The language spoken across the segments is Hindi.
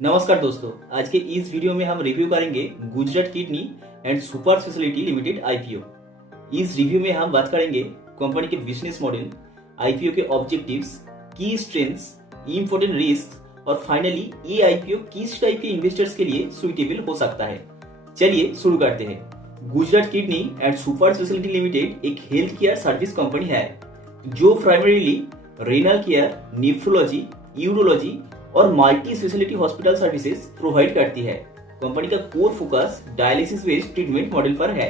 नमस्कार दोस्तों, आज के इस वीडियो में हम रिव्यू करेंगे Gujarat kidney and super speciality limited IPO. इस रिव्यू में हम बात करेंगे कंपनी के बिजनेस मॉडल, आईपीओ के ऑब्जेक्टिव्स, की स्ट्रेंथ्स, इंपॉर्टेंट रिस्क और फाइनली ये आईपीओ किस टाइप के इन्वेस्टर्स के लिए सुइटेबल हो सकता है। चलिए शुरू करते हैं। Gujarat kidney and super speciality limited एक हेल्थ केयर सर्विस कंपनी है जो primarily renal care, nephrology, urology और multi speciality hospital services provide करती है। कंपनी का core focus dialysis based treatment model पर है,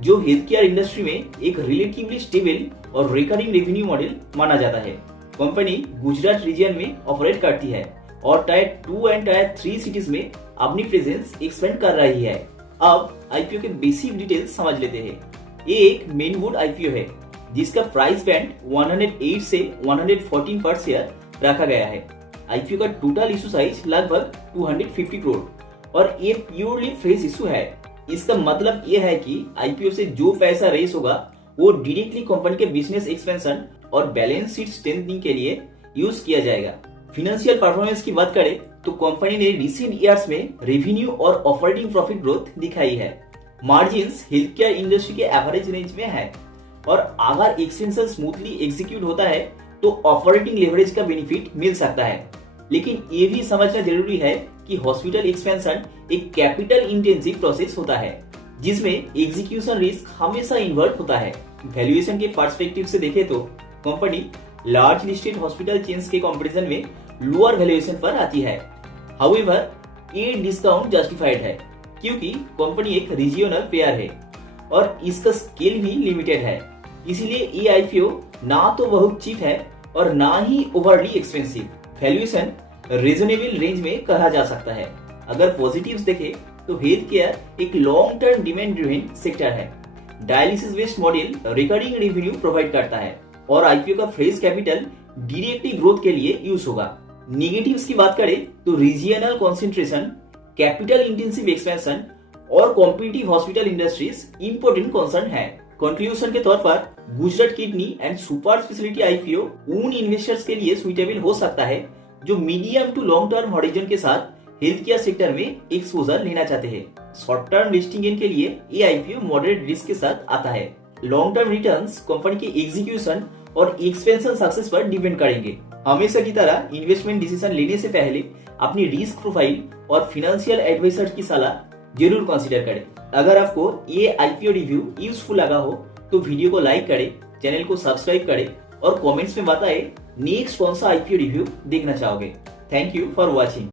जो हेल्थ केयर इंडस्ट्री में एक रिलेटिवली स्टेबल और रिकरिंग रेवेन्यू मॉडल माना जाता है। कंपनी गुजरात रीजन में ऑपरेट करती है और टायर 2 एंड टायर 3 सिटीज में अपनी प्रेजेंस एक्सपेंड कर रही है। अब आईपीओ के बेसिक डिटेल्स समझ लेते हैं। ये एक मेन बोर्ड आईपीओ है जिसका प्राइस बैंड 108 से 114 पर शेयर रखा गया है। आईपीओ का टोटल इशू साइज लगभग 250 करोड़ और ये प्योरली फ्रेश इशू है। इसका मतलब ये है कि आईपीओ से जो पैसा रेस होगा वो डायरेक्टली कंपनी के बिजनेस एक्सपेंशन और बैलेंस शीट स्ट्रेंथनिंग के लिए यूज किया जाएगा। फाइनेंशियल परफॉर्मेंस की बात करें तो कंपनी ने रिसेंट ईयर्स में रेवेन्यू और ऑपरेटिंग प्रॉफिट ग्रोथ दिखाई है। मार्जिन्स हेल्थ केयर इंडस्ट्री के एवरेज रेंज में है और अगर एक्सपेंशन स्मूथली एग्जीक्यूट होता है तो ऑपरेटिंग लेवरेज का बेनिफिट मिल सकता है। लेकिन ये भी समझना जरूरी है कि हॉस्पिटल एक्सपेंशन एक कैपिटल इंटेंसिव प्रोसेस होता है जिसमें एग्जीक्यूशन रिस्क हमेशा इन्वॉल्व होता है। वैल्यूएशन के पर्सपेक्टिव से देखें तो company large listed hospital chains के कंपैरिजन में लोअर वैल्यूएशन पर आती है। हाउएवर ये डिस्काउंट जस्टिफाइड है क्योंकि कंपनी एक रीजियोनल प्लेयर है और इसका स्केल भी लिमिटेड है। इसीलिए ये आईपीओ ना तो बहुत चीप है और ना ही overly expensive. Valuation reasonable range में कहा जा सकता है। अगर पॉजिटिव्स देखें तो हेल्थ केयर एक long term demand driven sector है। Dialysis based model recurring revenue provide करता है और आईपीओ का फ्रेश कैपिटल डायरेक्टली ग्रोथ के लिए यूज होगा। नेगेटिव्स की बात करें तो regional concentration, capital intensive expansion और competitive hospital industries important concern है। कंक्लूजन के तौर पर Gujarat kidney and super speciality IPO उन इन्वेस्टर्स के लिए सुइटेबल हो सकता है जो medium to long term horizon के साथ हेल्थ केयर सेक्टर में एक्सपोजर लेना चाहते हैं। शॉर्ट टर्म इन्वेस्टिंग गेन के लिए ये आईपीओ मॉडरेट रिस्क के साथ आता है। लॉन्ग टर्म रिटर्न्स कंपनी के एग्जीक्यूशन और एक्सपेंशन सक्सेस पर डिपेंड करेंगे। हमेशा की तरह इन्वेस्टमेंट डिसीजन लेने से पहले अपनी रिस्क प्रोफाइल और फाइनेंशियल एडवाइजर की सलाह जरूर कंसीडर करें। अगर आपको ये आईपीओ रिव्यू यूजफुल लगा हो तो वीडियो को लाइक करें, चैनल को सब्सक्राइब करें और कमेंट्स में बताएं नेक्स्ट कौन सा आईपीओ रिव्यू देखना चाहोगे। Thank you for watching.